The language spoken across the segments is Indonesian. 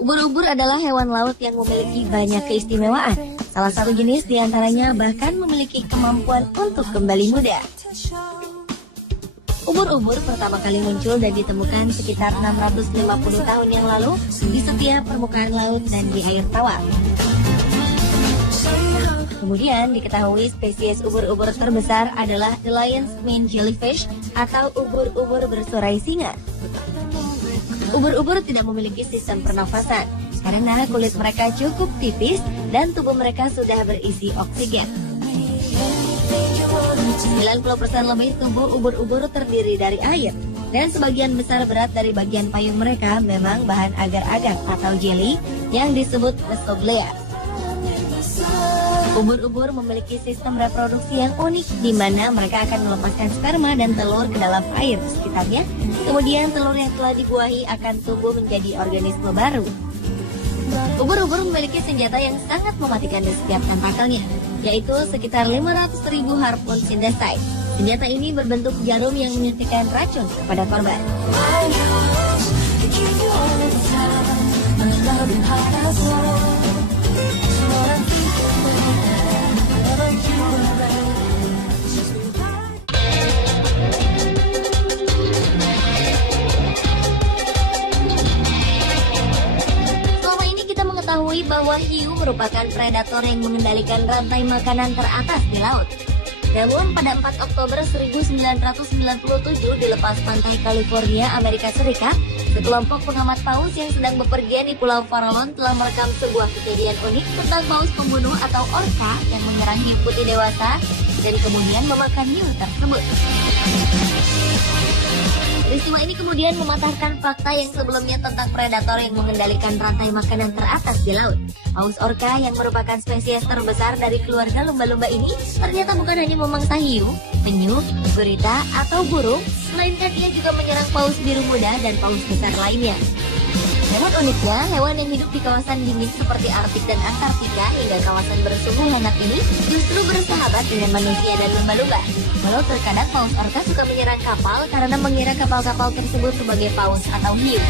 Ubur-ubur adalah hewan laut yang memiliki banyak keistimewaan. Salah satu jenis diantaranya bahkan memiliki kemampuan untuk kembali muda. Ubur-ubur pertama kali muncul dan ditemukan sekitar 650 tahun yang lalu di setiap permukaan laut dan di air tawar. Kemudian diketahui spesies ubur-ubur terbesar adalah the lion's mane jellyfish atau ubur-ubur bersurai singa. Ubur-ubur tidak memiliki sistem pernafasan karena kulit mereka cukup tipis dan tubuh mereka sudah berisi oksigen. 90% lebih tubuh ubur-ubur terdiri dari air, dan sebagian besar berat dari bagian payung mereka memang bahan agar-agar atau jelly yang disebut mesoglea. Ubur-ubur memiliki sistem reproduksi yang unik di mana mereka akan melepaskan sperma dan telur ke dalam air sekitarnya. Kemudian telur yang telah dibuahi akan tumbuh menjadi organisme baru. Ubur-ubur memiliki senjata yang sangat mematikan di setiap tentakelnya, yaitu sekitar 500.000 harpun sindesit. Senjata ini berbentuk jarum yang menyuntikkan racun kepada korban. Bahwa hiu merupakan predator yang mengendalikan rantai makanan teratas di laut. Namun pada 4 Oktober 1997 di lepas pantai California, Amerika Serikat, sekelompok pengamat paus yang sedang bepergian di Pulau Farallon telah merekam sebuah kejadian unik tentang paus pembunuh atau orca yang menyerang hiu putih dewasa dan kemudian memakan hiu tersebut. Peristiwa ini kemudian mematahkan fakta yang sebelumnya tentang predator yang mengendalikan rantai makanan teratas di laut. Paus orca yang merupakan spesies terbesar dari keluarga lumba-lumba ini ternyata bukan hanya memangsa hiu, penyu, gurita, atau burung, melainkan ia juga menyerang paus biru muda dan paus besar lainnya. Namun uniknya, hewan yang hidup di kawasan dingin seperti Arktik dan Antartika hingga kawasan bersuhu hangat ini justru bersahabat dengan manusia dan lumba-lumba. Walau terkadang paus orca suka menyerang kapal karena mengira kapal-kapal tersebut sebagai paus atau hiu.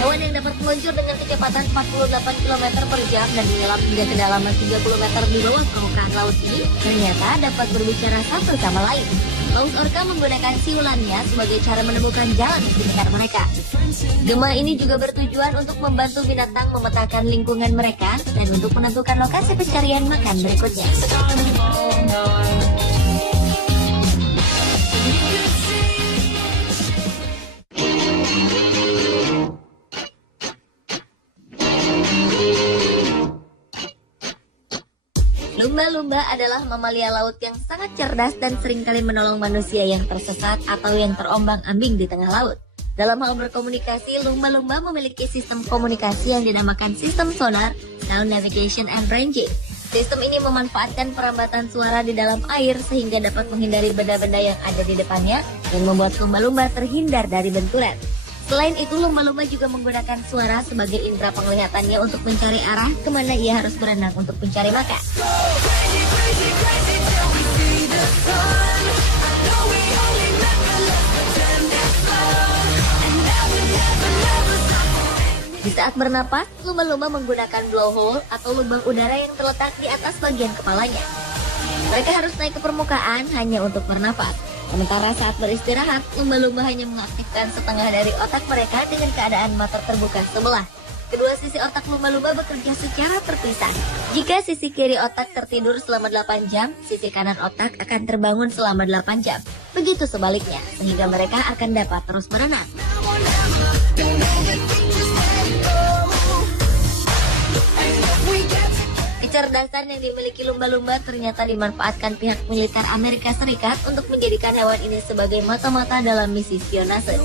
Hewan yang dapat meluncur dengan kecepatan 48 km per jam dan menyelam hingga kedalaman 30 meter di bawah permukaan laut ini ternyata dapat berbicara satu sama lain. Paus orca menggunakan siulannya sebagai cara menemukan jalan di sekitar mereka. Gema ini juga bertujuan untuk membantu binatang memetakan lingkungan mereka dan untuk menentukan lokasi pencarian makan berikutnya. Lumba-lumba adalah mamalia laut yang sangat cerdas dan seringkali menolong manusia yang tersesat atau yang terombang-ambing di tengah laut. Dalam hal berkomunikasi, lumba-lumba memiliki sistem komunikasi yang dinamakan sistem sonar, sound navigation and ranging. Sistem ini memanfaatkan perambatan suara di dalam air sehingga dapat menghindari benda-benda yang ada di depannya dan membuat lumba-lumba terhindar dari benturan. Selain itu, lumba-lumba juga menggunakan suara sebagai indera penglihatannya untuk mencari arah kemana ia harus berenang untuk mencari makan. Di saat bernapas, lumba-lumba menggunakan blowhole atau lubang udara yang terletak di atas bagian kepalanya. Mereka harus naik ke permukaan hanya untuk bernapas. Sementara saat beristirahat, lumba-lumba hanya mengaktifkan setengah dari otak mereka dengan keadaan mata terbuka sebelah. Kedua sisi otak lumba-lumba bekerja secara terpisah. Jika sisi kiri otak tertidur selama 8 jam, sisi kanan otak akan terbangun selama 8 jam. Begitu sebaliknya, sehingga mereka akan dapat terus berenang. Kecerdasan yang dimiliki lumba-lumba ternyata dimanfaatkan pihak militer Amerika Serikat untuk menjadikan hewan ini sebagai mata-mata dalam misi spionase.